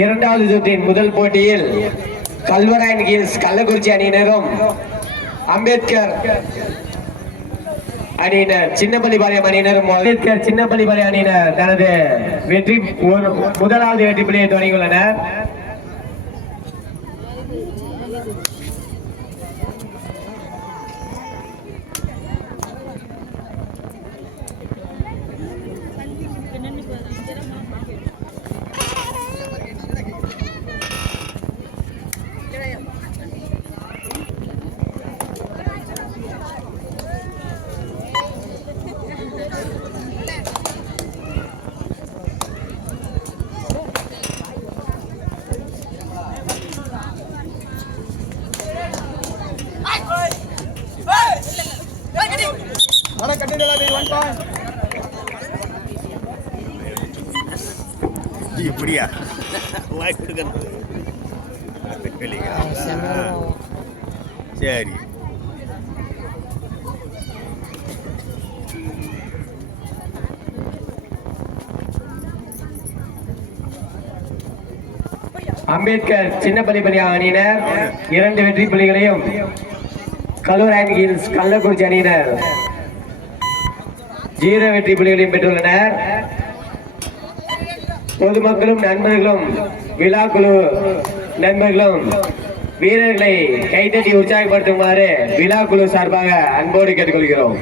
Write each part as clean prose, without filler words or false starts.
இரண்டாவது சுற்றின் முதல் போட்டியில் கல்வராயன் ஹில்ஸ் கள்ளக்குறிச்சி அணியினரும் அம்பேத்கர் அணியினர் சின்னப்பள்ளிபாளையம் அணியினரும் அம்பேத்கர் சின்னப்பள்ளிபாளையம் அணியினர் தனது வெற்றி முதலாவது வெற்றி புள்ளியை தொடங்கியுள்ளனர். இப்படியா சரி. அம்பேத்கர் சின்னப்பள்ளிபாளையம் அணியினர் 2 வெற்றி புள்ளிகளையும் கல்வராயன் ஹில்ஸ் கள்ளக்குறிச்சி அணியினர் 0 வெற்றி புள்ளிகளையும் பெற்றுள்ளனர். பொதுமக்களும் நண்பர்களும் விழாக்குழு நண்பர்களும் வீரர்களை கைதட்டி உற்சாகப்படுத்துமாறு விழாக்குழு சார்பாக அன்போடு கேட்டுக்கொள்கிறோம்.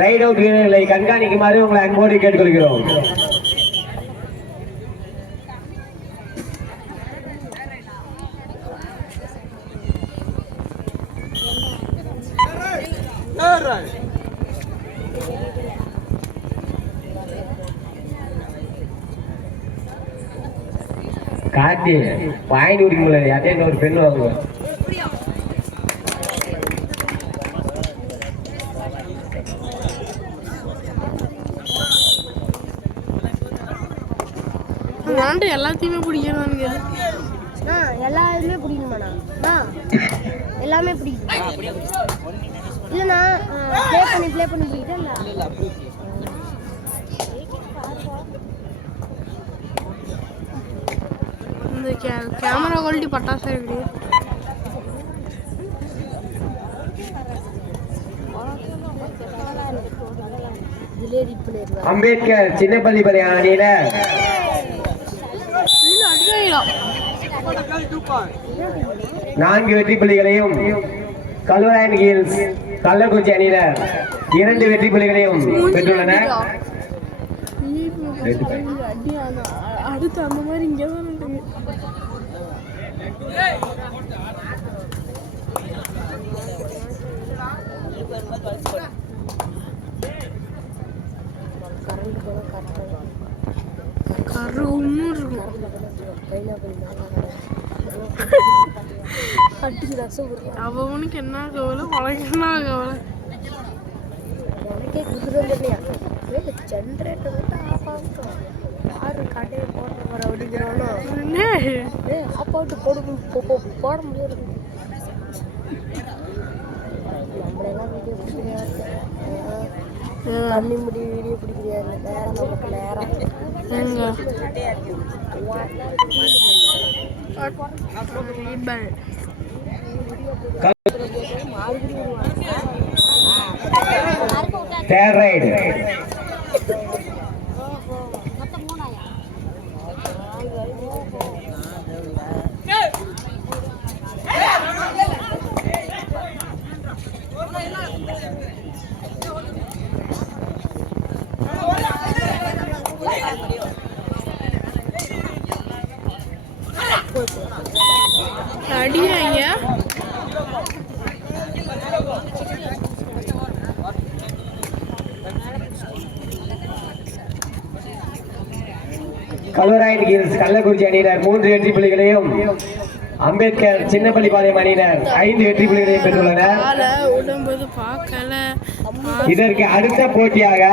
ரைட் அவுட் வீரர்களை கண்காணிக்குமாறு உங்களை அன்போடு கேட்டுக்கொள்கிறோம். காட்டி பாயிண்ட் குடிக்க முடியல. அதே இன்னொரு பெண் வாங்குவேன். எல்லாத்தையுமே பிடிக்கணும். எல்லாருமே பிடிக்கணுமாண்ணா? எல்லாமே பிடிக்கும் இல்லைண்ணா. ப்ளே பண்ணி பிடிக்கிட்டேன். இந்த கேமரா குவாலிட்டி பட்டாசா இருக்கு. அம்பேத்கர் சின்னப்பள்ளிபாளையம் அணியில 4 வெற்றி புள்ளிகளையும் கல்வராயன் ஹில்ஸ் கள்ளக்குறிச்சி அணியினர் 2 வெற்றி புள்ளிகளையும் பெற்றுள்ளனர். அடுத்து அந்த மாதிரி இங்கே அவனுக்கு என்ன கவலை, உனக்கு என்ன கவலை? உனக்கே குதிரை ஜென்ரேட்டர் யாரு கடையை போடுற வர அப்படிங்கிறவனோ ஆப்பாட்டு போட முடியாது. நம்மளெல்லாம் வீடியோ பிடிக்கிறாரு, தண்ணி முடி வீடியோ பிடிக்கிறாரு. நேரம் நமக்கு நேரம் தேர்ட் ரைட். அடியா கல்வராயன் ஹில்ஸ் கள்ளக்குறிச்சி அணியினர் 3 வெற்றி புள்ளிகளையும் அம்பேத்கர் சின்னப்பள்ளிபாளையம் அணியினர் 5 வெற்றி புள்ளிகளையும் பெற்றுள்ளனர். இதற்கு அடுத்த போட்டியாக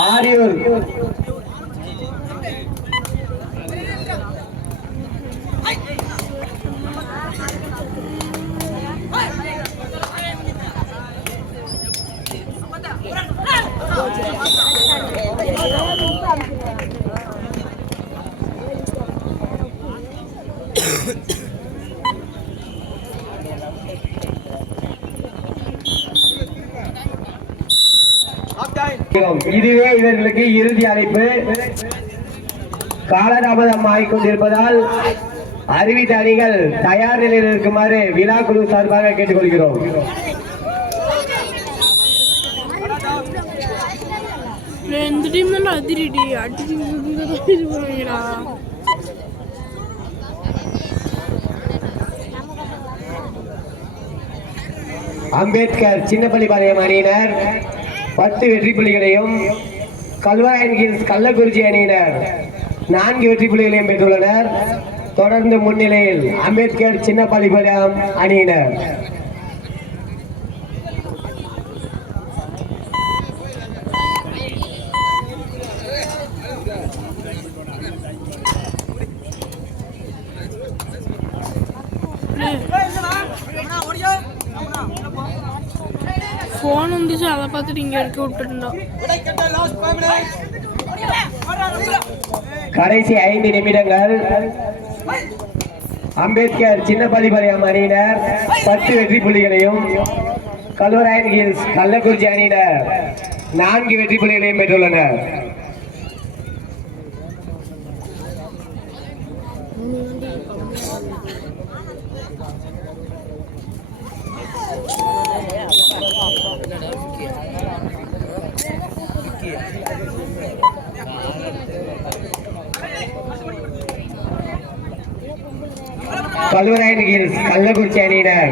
ஆரியூர் இதுவே இவர்களுக்கு இறுதி அழைப்பு. காலதாமதம் ஆகிக் கொண்டிருப்பதால் அறிவித்த அணிகள் தயார் நிலையில் இருக்குமாறு விழா குழு சார்பாக கேட்டுக்கொள்கிறோம். இந்த டீம்ல அதிரடி அடிச்சுடா. அம்பேத்கர் சின்னப்பள்ளிபாளையம் அணியினர் 10 வெற்றி புள்ளிகளையும், கல்வராயன் கள்ளக்குறிச்சி அணியினர் 4 வெற்றி புள்ளிகளையும் பெற்றுள்ளனர். தொடர்ந்து முன்னிலையில் அம்பேத்கர் சின்னப்பள்ளிபாளையம் அணியினர். போன் வந்துச்சு, அதை பார்த்துட்டு இங்க இறக்கி விட்டுருந்தோம். கடைசி 5 நிமிடங்கள். அம்பேத்கர் சின்னப்பள்ளிபாளையம் அணியினர் 10 வெற்றி புள்ளிகளையும், கல்வராயன் கள்ளக்குறிச்சி அணியினர் 4 வெற்றி புள்ளிகளையும் பெற்றுள்ளனர். கல்வராயன் கள்ளக்குறிச்சி அணியினர்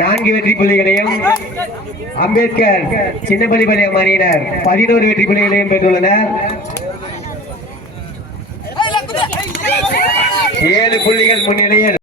4 வெற்றி புள்ளிகளையும், அம்பேத்கர் சின்னப்பள்ளிபாளையம் அணியினர் 11 வெற்றி புள்ளிகளையும் பெற்றுள்ளனர். 7 புள்ளிகள் முன்னிலையில்